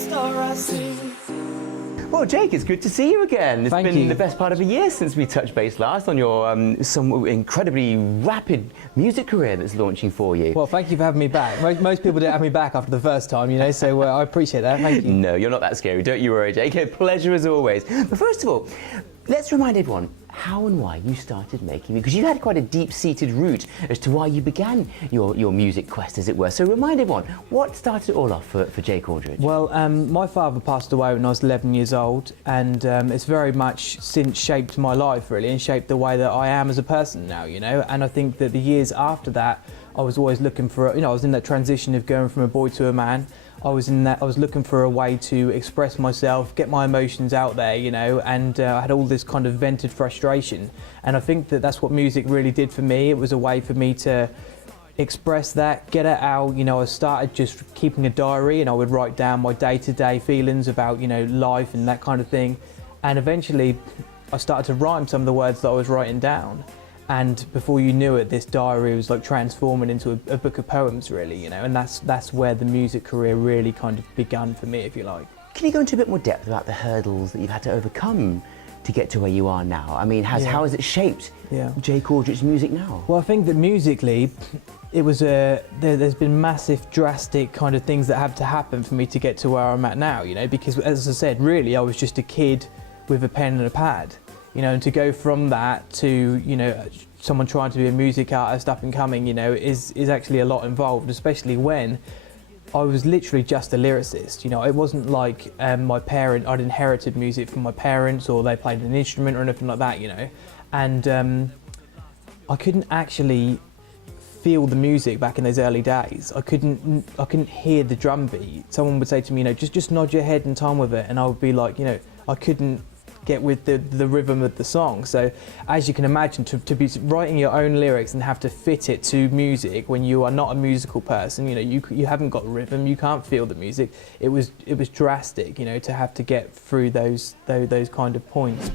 star I see. Well, Jake, it's good to see you again. It's Thank been you. the best part of a year since we touched base last on your some incredibly rapid music career that's launching for you. Well, thank you for having me back. Most people didn't have me back after the first time, you know, so I appreciate that. Thank you. No, you're not that scary. Don't you worry, Jake. A pleasure as always. But first of all, let's remind everyone how and why you started making music, because you had quite a deep-seated root as to why you began your music quest, as it were. So remind everyone, what started it all off for Jake Aldridge? Well, my father passed away when I was 11 years old, and it's very much since shaped my life, really, and shaped the way that I am as a person now, you know. And I think that the years after that, I was always looking for, you know, I was in that transition of going from a boy to a man. I was looking for a way to express myself, get my emotions out there, you know, and I had all this kind of vented frustration. And I think that that's what music really did for me. It was a way for me to express that, get it out. You know, I started just keeping a diary, and I would write down my day-to-day feelings about, you know, life and that kind of thing. And eventually I started to rhyme some of the words that I was writing down. And before you knew it, this diary was like transforming into a book of poems, really, you know, and that's where the music career really kind of begun for me, if you like. Can you go into a bit more depth about the hurdles that you've had to overcome to get to where you are now? I mean, how has it shaped Jake Aldridge's music now? Well, I think that musically, it was there's been massive, drastic kind of things that have to happen for me to get to where I'm at now, you know, because as I said, really, I was just a kid with a pen and a pad. You know, and to go from that to, you know, someone trying to be a music artist up and coming, you know, is actually a lot involved, especially when I was literally just a lyricist. You know, it wasn't like I'd inherited music from my parents, or they played an instrument or anything like that, you know. And I couldn't actually feel the music back in those early days. I couldn't hear the drum beat. Someone would say to me, you know, just nod your head in time with it, and I would be like, you know, I couldn't get with the rhythm of the song. So as you can imagine, to be writing your own lyrics and have to fit it to music when you are not a musical person, you know, you haven't got rhythm, you can't feel the music. It was drastic, you know, to have to get through those kind of points.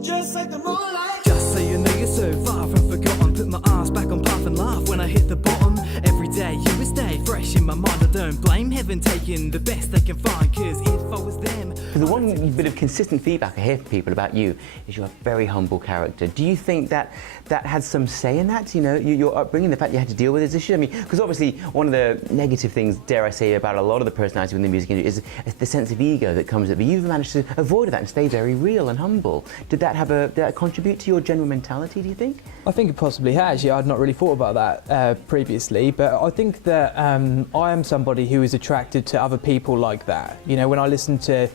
Just like the moonlight. Just so you know, you're so far from forgotten. Put my arms back on path and laugh when I hit the bottom. Every day you will stay fresh in my mind. I don't blame heaven taking the best they can find, cause if I was them. The one bit of consistent feedback I hear from people about you is you're a very humble character. Do you think that had some say in that? You know, your upbringing, the fact you had to deal with this issue? I mean, because obviously one of the negative things, dare I say, about a lot of the personalities within the music industry is the sense of ego that comes with it. But you've managed to avoid that and stay very real and humble. Did that contribute to your general mentality, do you think? I think it possibly has. Yeah, I'd not really thought about that previously, but I think that I am somebody who is attracted to other people like that. You know, when I listen to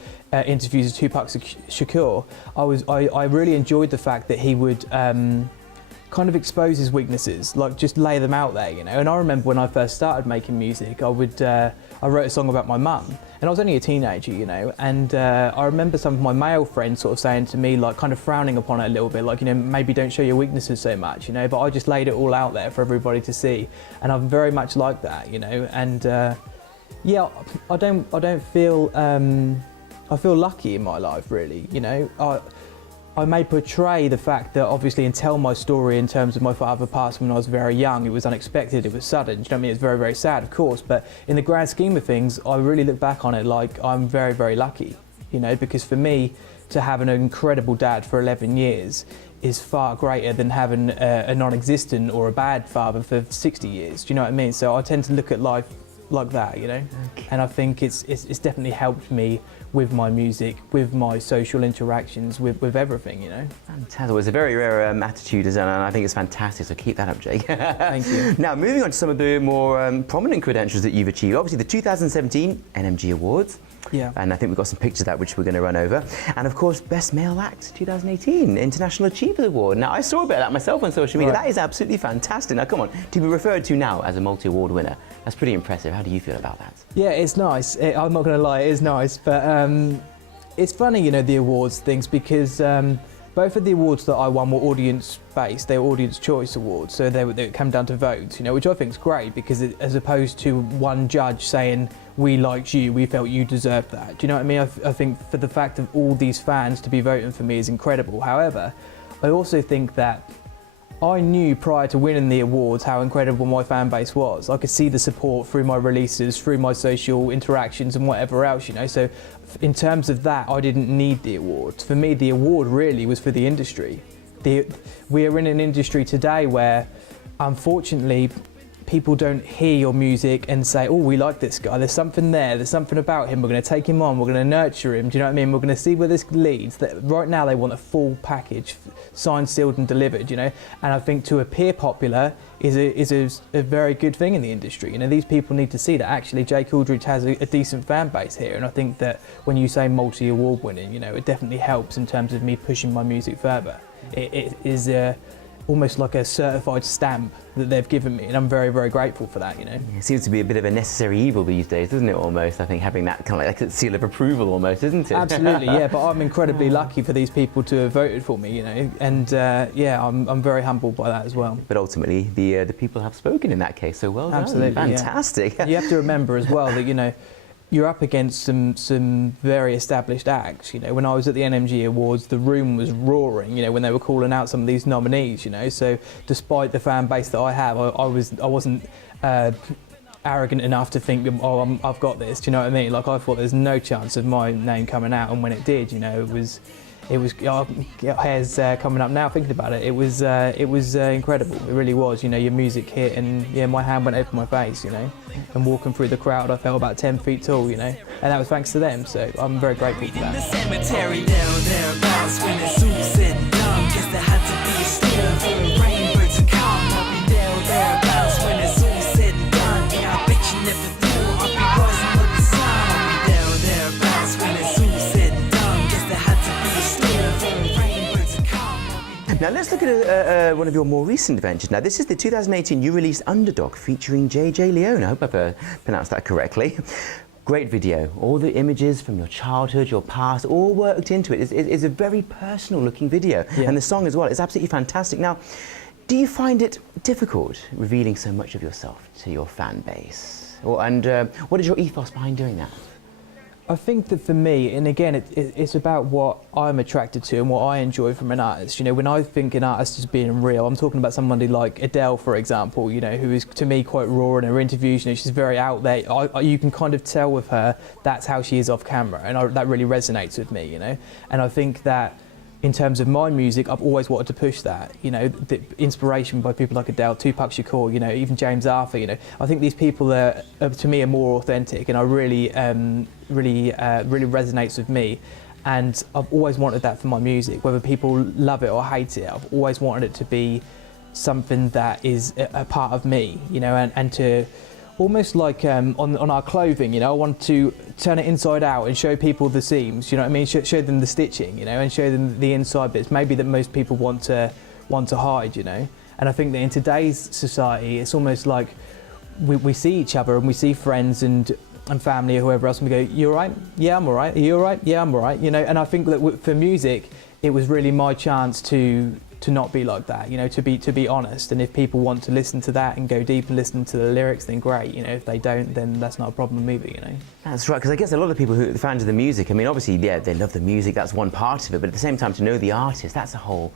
interviews with Tupac Shakur, I really enjoyed the fact that he would kind of expose his weaknesses, like just lay them out there, you know. And I remember when I first started making music, I wrote a song about my mum, and I was only a teenager, you know, and I remember some of my male friends sort of saying to me, like kind of frowning upon it a little bit, like, you know, maybe don't show your weaknesses so much, you know, but I just laid it all out there for everybody to see, and I'm very much like that, you know. And yeah, I don't feel I feel lucky in my life, really, you know. I may portray the fact that obviously, and tell my story in terms of my father passed when I was very young. It was unexpected, it was sudden, you know what I mean? It's very, very sad, of course, but in the grand scheme of things, I really look back on it like I'm very, very lucky, you know, because for me to have an incredible dad for 11 years is far greater than having a non-existent or a bad father for 60 years, do you know what I mean? So I tend to look at life like that, you know, and I think it's definitely helped me with my music, with my social interactions, with everything, you know. Fantastic. Well, it's a very rare attitude, and I think it's fantastic, so keep that up, Jake. Thank you. Now, moving on to some of the more prominent credentials that you've achieved. Obviously, the 2017 NMG Awards. Yeah. And I think we've got some pictures of that which we're going to run over. And of course, Best Male Act 2018 International Achievers Award. Now, I saw a bit of that myself on social media. Right. That is absolutely fantastic. Now, come on, to be referred to now as a multi-award winner, that's pretty impressive. How do you feel about that? Yeah, it's nice. I'm not going to lie, it is nice. But it's funny, you know, the awards things, because both of the awards that I won were audience-based. They were audience choice awards, so they come down to votes, you know, which I think is great, because as opposed to one judge saying, we liked you, we felt you deserved that. Do you know what I mean? I think for the fact of all these fans to be voting for me is incredible. However, I also think that I knew prior to winning the awards how incredible my fan base was. I could see the support through my releases, through my social interactions and whatever else, you know. So in terms of that, I didn't need the awards. For me, the award really was for the industry. We are in an industry today where, unfortunately, people don't hear your music and say, oh, we like this guy, there's something there, there's something about him, we're going to take him on, we're going to nurture him, do you know what I mean? We're going to see where this leads. That right now they want a full package, signed, sealed and delivered, you know? And I think to appear popular is a very good thing in the industry. You know, these people need to see that actually Jake Aldridge has a decent fan base here, and I think that when you say multi-award winning, you know, it definitely helps in terms of me pushing my music further. It is almost like a certified stamp that they've given me, and I'm very, very grateful for that, you know. It seems to be a bit of a necessary evil these days, doesn't it, almost? I think having that kind of like a seal of approval almost, isn't it? Absolutely, yeah, but I'm incredibly lucky for these people to have voted for me, you know, and yeah, I'm very humbled by that as well. But ultimately, the people have spoken in that case, so well done. Absolutely, fantastic. Yeah. You have to remember as well that, you know, you're up against some very established acts. You know, when I was at the NMG Awards, the room was roaring, you know, when they were calling out some of these nominees, you know. So despite the fan base that I have, I wasn't arrogant enough to think, oh, I've got this, do you know what I mean? Like, I thought there's no chance of my name coming out, and when it did, you know, it was hairs coming up now thinking about it. It was incredible. It really was. You know, your music hit, and yeah, my hand went over my face. You know, and walking through the crowd, I felt about 10 feet tall. You know, and that was thanks to them. So I'm very grateful for that. The cemetery thereabouts when it's all said and done. Guess there had to be a storm for a rainbow to come. I'll be thereabouts when it's all said and done. Yeah, I bet you never thought I'd be rising with the sun. I'll be thereabouts when it's all said and done. Guess there had to be a storm for a rainbow to come. Now let's look at one of your more recent ventures. Now this is the 2018 you released Underdog featuring JJ Leone. I hope I've pronounced that correctly. Great video. All the images from your childhood, your past, all worked into it. It's a very personal looking video. Yeah. And the song as well, it's absolutely fantastic. Now, do you find it difficult revealing so much of yourself to your fan base? And what is your ethos behind doing that? I think that for me, and again, it's about what I'm attracted to and what I enjoy from an artist. You know, when I think an artist is being real, I'm talking about somebody like Adele, for example, you know, who is to me quite raw in her interviews. You know, she's very out there. You can kind of tell with her that's how she is off camera, and that really resonates with me, you know. And I think that in terms of my music, I've always wanted to push that, you know, the inspiration by people like Adele, Tupac Shakur, you know, even James Arthur, you know. I think these people are to me, are more authentic, and I really resonates with me. And I've always wanted that for my music, whether people love it or hate it. I've always wanted it to be something that is a part of me, you know, and to almost like on our clothing, you know, I want to turn it inside out and show people the seams, you know what I mean? Show them the stitching, you know, and show them the inside bits, maybe that most people want to hide, you know. And I think that in today's society, it's almost like we see each other and we see friends and family or whoever else, and we go, "You all right? Yeah, I'm all right. Are you all right? Yeah, I'm all right." You know, and I think that for music, it was really my chance to not be like that, you know, to be honest. And if people want to listen to that and go deep and listen to the lyrics, then great. You know, if they don't, then that's not a problem either, you know. That's right, because I guess a lot of people who are fans of the music, I mean, obviously, yeah, they love the music, that's one part of it, but at the same time, to know the artist, that's a whole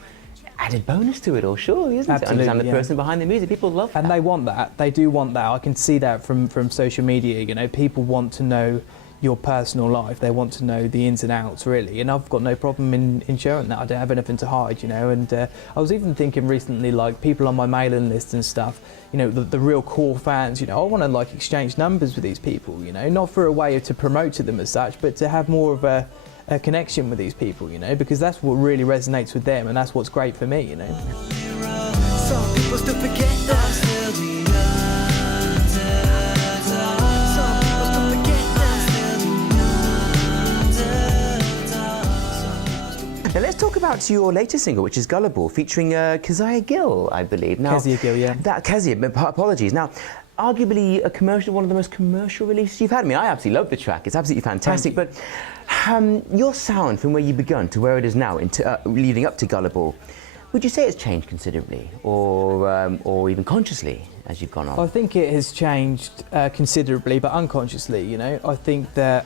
added bonus to it all, surely, isn't it? Understand the person behind the music, people love that. And they want that, they do want that. I can see that from social media, you know, people want to know your personal life, they want to know the ins and outs, really, and I've got no problem in showing that. I don't have anything to hide, you know. And I was even thinking recently, like, people on my mailing list and stuff, you know, the real core fans, you know, I want to like exchange numbers with these people, you know, not for a way to promote to them as such, but to have more of a connection with these people, you know, because that's what really resonates with them, and that's what's great for me, you know. Some people still forget us. Now let's talk about your latest single, which is Gullible, featuring Kezia Gill, I believe. Now, Kezia Gill, yeah. Kezia, apologies. Now, arguably one of the most commercial releases you've had. I mean, I absolutely love the track. It's absolutely fantastic. But your sound from where you begun to where it is now, leading up to Gullible, would you say it's changed considerably, or even consciously as you've gone on? I think it has changed considerably, but unconsciously, you know. I think that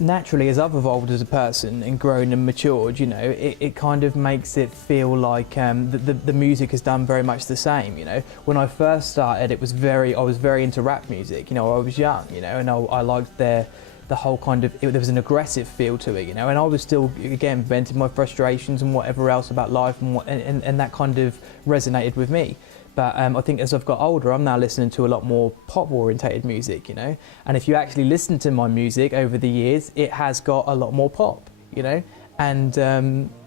naturally, as I've evolved as a person and grown and matured, you know, it kind of makes it feel like the music has done very much the same, you know. When I first started, I was very into rap music, you know, I was young, you know, and I liked the whole kind of, there was an aggressive feel to it, you know, and I was still, again, venting my frustrations and whatever else about life, and that kind of resonated with me. But I think as I've got older, I'm now listening to a lot more pop-orientated music, you know. And if you actually listen to my music over the years, it has got a lot more pop, you know. And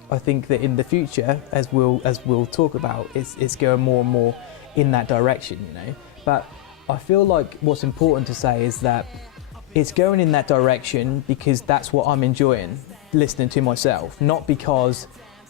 I think that in the future, as we'll talk about, it's going more and more in that direction, you know. But I feel like what's important to say is that it's going in that direction because that's what I'm enjoying listening to myself, not because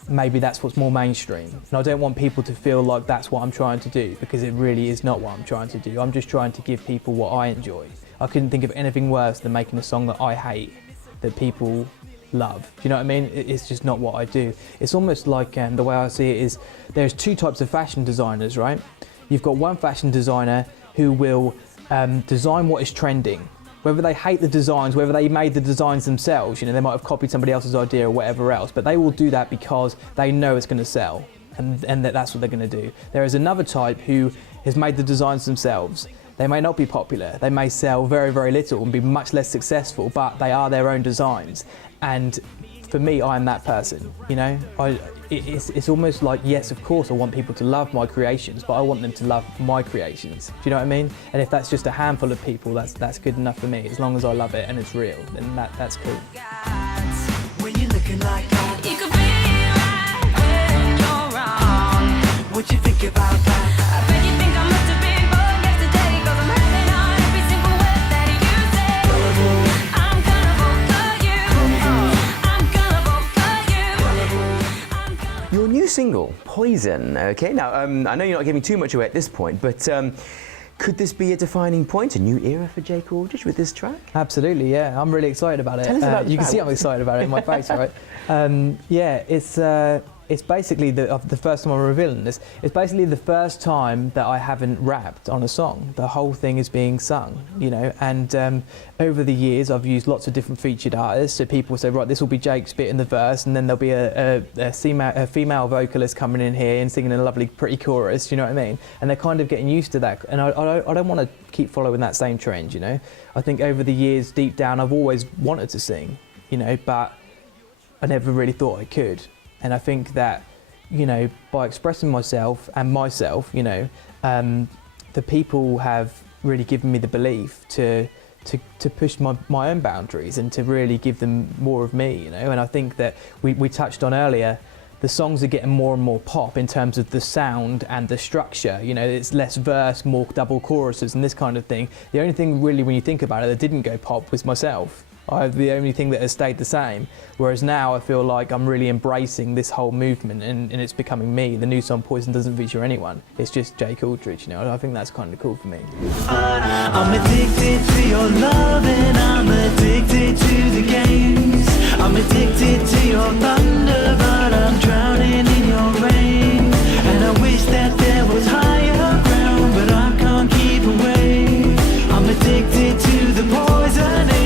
maybe that's what's more mainstream. And I don't want people to feel like that's what I'm trying to do, because it really is not what I'm trying to do. I'm just trying to give people what I enjoy. I couldn't think of anything worse than making a song that I hate, that people love. Do you know what I mean? It's just not what I do. It's almost like, the way I see it is, there's two types of fashion designers, right? You've got one fashion designer who will design what is trending. Whether they hate the designs, whether they made the designs themselves, you know, they might have copied somebody else's idea or whatever else, but they will do that because they know it's going to sell, and that's what they're going to do. There is another type who has made the designs themselves. They may not be popular, they may sell very, very little and be much less successful, but they are their own designs. And for me, I am that person, you know. It's almost like, yes, of course I want people to love my creations, but I want them to love my creations. Do you know what I mean? And if that's just a handful of people, that's good enough for me. As long as I love it and it's real, then that's cool. When you're looking like that, you could be right when you're wrong. What you think about that? I bet you think I must have been born yesterday, 'cause I'm hanging on every single word that you say. I'm gonna vote for you. I'm gonna vote for you. Your new single, Poison, okay? Now, I know you're not giving too much away at this point, but could this be a defining point, a new era for Jake Aldridge with this track? Absolutely, yeah. I'm really excited about it. Tell us about you can see I'm excited about it in my face, right? Yeah, it's basically the first time I'm revealing this. It's basically the first time that I haven't rapped on a song. The whole thing is being sung, you know. And over the years, I've used lots of different featured artists. So people say, right, this will be Jake's bit in the verse, and then there'll be a female vocalist coming in here and singing a lovely, pretty chorus. You know what I mean? And they're kind of getting used to that. And I don't want to keep following that same trend, you know. I think over the years, deep down, I've always wanted to sing, you know, but I never really thought I could. And I think that, you know, by expressing myself, you know, the people have really given me the belief to push my own boundaries and to really give them more of me, you know. And I think that we touched on earlier, the songs are getting more and more pop in terms of the sound and the structure. You know, it's less verse, more double choruses and this kind of thing. The only thing really, when you think about it, that didn't go pop was myself. The only thing that has stayed the same. Whereas now I feel like I'm really embracing this whole movement and it's becoming me. The new song Poison doesn't feature anyone. It's just Jake Aldridge, you know. I think that's kind of cool for me. I'm addicted to your love and I'm addicted to the games. I'm addicted to your thunder, but I'm drowning in your rain. And I wish that there was higher ground, but I can't keep away. I'm addicted to the poison in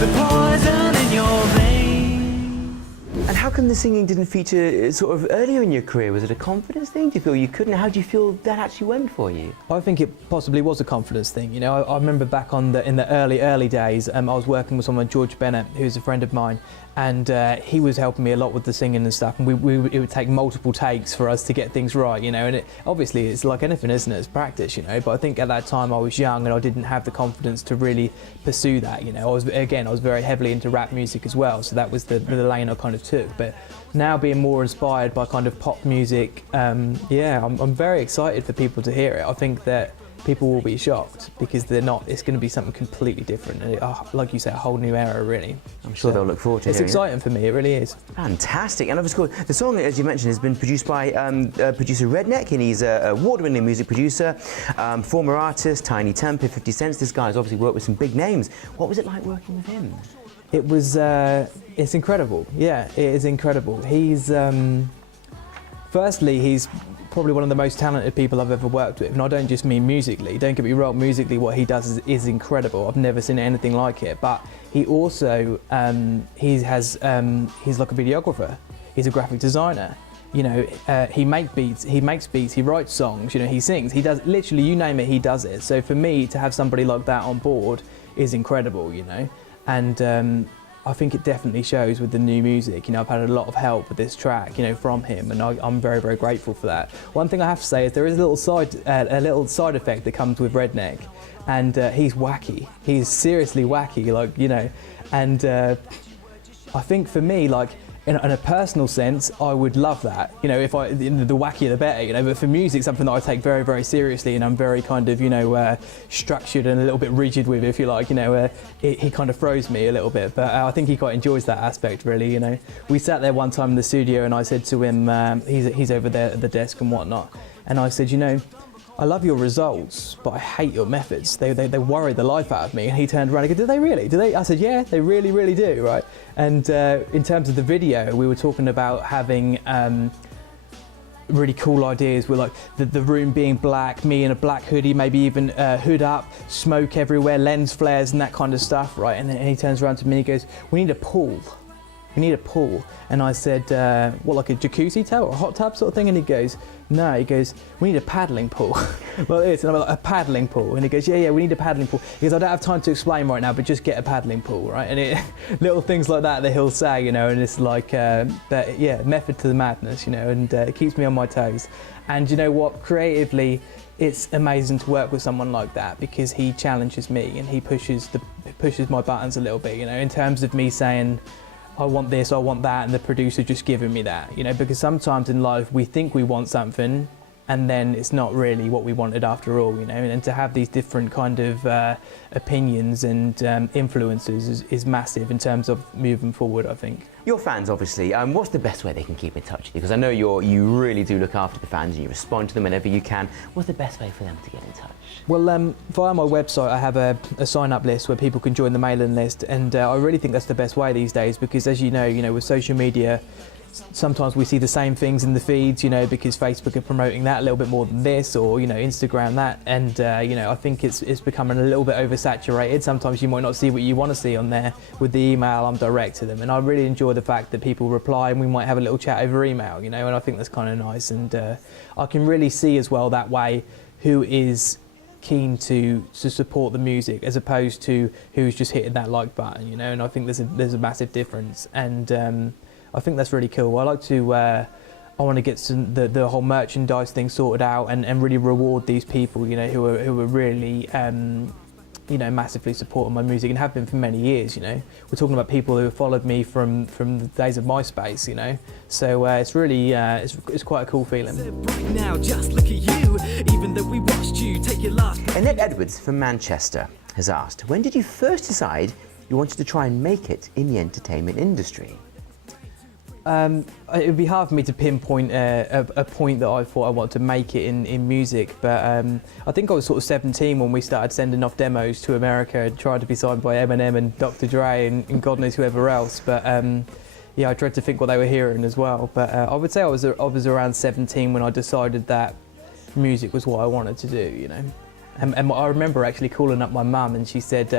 the poison in your veins. And how come the singing didn't feature sort of earlier in your career? Was it a confidence thing? Do you feel you couldn't? How do you feel that actually went for you? I think it possibly was a confidence thing. You know, I remember back in the early days, I was working with someone, George Bennett, who's a friend of mine, and he was helping me a lot with the singing and stuff. And it would take multiple takes for us to get things right, you know. And obviously it's like anything, isn't it? It's practice, you know. But I think at that time I was young and I didn't have the confidence to really pursue that. You know, I was very heavily into rap music as well, so that was the lane I kind of took. But now being more inspired by kind of pop music, yeah, I'm very excited for people to hear it. I think that people will be shocked because they're not. It's going to be something completely different, and like you say, a whole new era, really. I'm sure they'll look forward to it. It's exciting for me. It really is. Fantastic. And of course, the song, as you mentioned, has been produced by producer Redneck, and he's an award-winning music producer, former artist, Tiny Temper, 50 Cent. This guy's obviously worked with some big names. What was it like working with him? It was. It's incredible. Yeah, it is incredible. He's. Firstly, he's probably one of the most talented people I've ever worked with, and I don't just mean musically. Don't get me wrong, musically what he does is incredible. I've never seen anything like it. But he also he's like a videographer. He's a graphic designer. You know, he makes beats, he writes songs, you know, he sings, he does literally, you name it, he does it. So for me to have somebody like that on board is incredible, you know, and I think it definitely shows with the new music. You know, I've had a lot of help with this track, you know, from him, and I'm very, very grateful for that. One thing I have to say is there is a little side effect that comes with Redneck, and he's wacky. He's seriously wacky, like, you know, and I think for me, like, in a personal sense, I would love that. You know, if the wackier the better, you know, but for music, something that I take very, very seriously, and I'm very kind of, you know, structured and a little bit rigid with, if you like, you know, he kind of throws me a little bit, but I think he quite enjoys that aspect, really, you know. We sat there one time in the studio and I said to him, he's over there at the desk and whatnot, and I said, you know, I love your results, but I hate your methods. They worry the life out of me. And he turned around and go, do they really? Do they? I said, yeah, they really, really do, right? And in terms of the video, we were talking about having really cool ideas with like the room being black, me in a black hoodie, maybe even hood up, smoke everywhere, lens flares and that kind of stuff, right? And he turns around to me and he goes, we need a pool. We need a pool. And I said, what, like a jacuzzi tub or a hot tub sort of thing? And he goes, no, he goes, we need a paddling pool. Well, it is, and I'm like, a paddling pool. And he goes, yeah, we need a paddling pool. He goes, I don't have time to explain right now, but just get a paddling pool, right? And little things like that he'll say, you know, and it's like, but yeah, method to the madness, you know, and it keeps me on my toes. And you know what, creatively, it's amazing to work with someone like that because he challenges me and he pushes my buttons a little bit, you know, in terms of me saying, I want this, I want that, and the producer just giving me that, you know, because sometimes in life we think we want something and then it's not really what we wanted after all, you know, and to have these different kind of opinions and influences is massive in terms of moving forward, I think. Your fans, obviously, what's the best way they can keep in touch with you? Because I know you really do look after the fans and you respond to them whenever you can. What's the best way for them to get in touch? Well, via my website, I have a sign-up list where people can join the mailing list, and I really think that's the best way these days because, as you know, with social media, sometimes we see the same things in the feeds, you know, because Facebook are promoting that a little bit more than this, or, you know, Instagram that, and, you know, I think it's becoming a little bit oversaturated. Sometimes you might not see what you want to see on there. With the email, I'm direct to them, and I really enjoy the fact that people reply and we might have a little chat over email, you know, and I think that's kind of nice, and I can really see as well that way who is keen to support the music as opposed to who's just hitting that like button, you know, and I think there's a massive difference, and I think that's really cool. I like to, I want to get the whole merchandise thing sorted out and really reward these people, you know, who are really, you know, massively supporting my music and have been for many years, you know. We're talking about people who have followed me from the days of MySpace, you know. So it's really, it's quite a cool feeling. Right now, just look at you, even though we watched you take your last. Annette Edwards from Manchester has asked, when did you first decide you wanted to try and make it in the entertainment industry? It would be hard for me to pinpoint a point that I thought I wanted to make it in music, but I think I was sort of 17 when we started sending off demos to America and tried to be signed by Eminem and Dr. Dre and God knows whoever else. But yeah, I tried to think what they were hearing as well. But I would say I was around 17 when I decided that music was what I wanted to do, you know. And I remember actually calling up my mum and she said,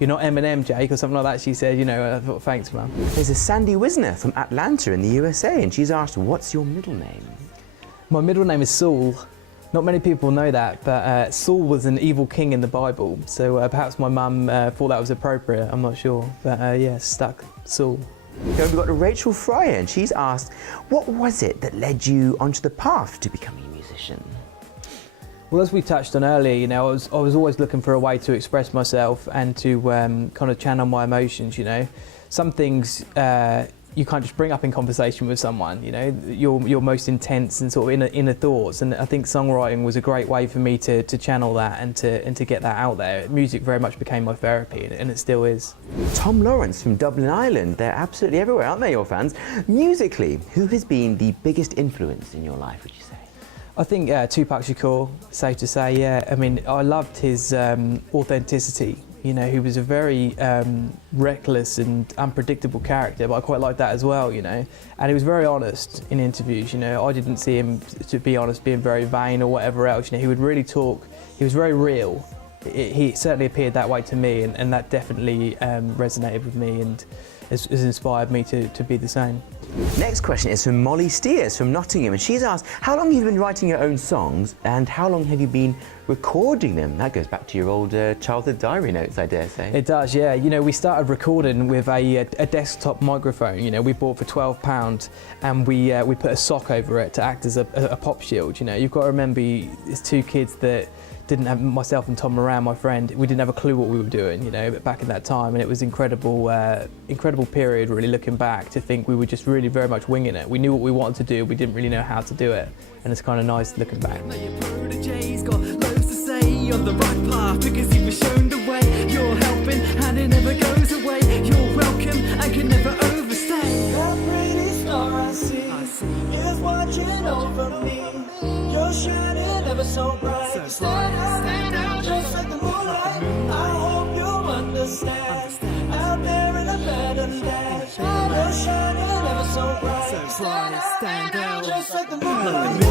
you're not Eminem, Jake, or something like that. She said, you know, I thought, thanks, mum. There's a Sandy Wisner from Atlanta in the USA, and she's asked, what's your middle name? My middle name is Saul. Not many people know that, but Saul was an evil king in the Bible, so perhaps my mum thought that was appropriate, I'm not sure. But yeah, stuck, Saul. So we've got Rachel Fryer, and she's asked, what was it that led you onto the path to becoming a musician? Well, as we touched on earlier, you know, I was always looking for a way to express myself and to kind of channel my emotions, you know. Some things you can't just bring up in conversation with someone, you know, your most intense and sort of inner thoughts, and I think songwriting was a great way for me to channel that and to get that out there. Music very much became my therapy, and it still is. Tom Lawrence from Dublin, Ireland. They're absolutely everywhere, aren't they, your fans? Musically, who has been the biggest influence in your life, would you say? I think Tupac Shakur, safe to say, yeah. I mean, I loved his authenticity. You know, he was a very reckless and unpredictable character, but I quite liked that as well, you know. And he was very honest in interviews, you know. I didn't see him, to be honest, being very vain or whatever else. You know, he would really talk. He was very real. He certainly appeared that way to me, and that definitely resonated with me and has inspired me to be the same. Next question is from Molly Steers from Nottingham, and she's asked, how long have you been writing your own songs and how long have you been recording them? That goes back to your old childhood diary notes, I dare say. It does, yeah. You know, we started recording with a desktop microphone, you know, we bought for £12, and we put a sock over it to act as a pop shield, you know. You've got to remember, it's two kids that didn't have, myself and Tom Moran, my friend, we didn't have a clue what we were doing, you know, back in that time, and it was incredible period, really, looking back, to think we were just really very much winging it. We knew what we wanted to do, we didn't really know how to do it, and it's kind of nice looking back. Now your protege's got loads to say, on the right path because he was shown the way. You're helping and it never goes away. You're welcome and can never overstay. That pretty star I see is watching over me. You're shining ever so bright. Stand out, just like the moonlight. I hope you understand. Out there in the better land, you're shining ever so bright. Stand out, just like the moonlight.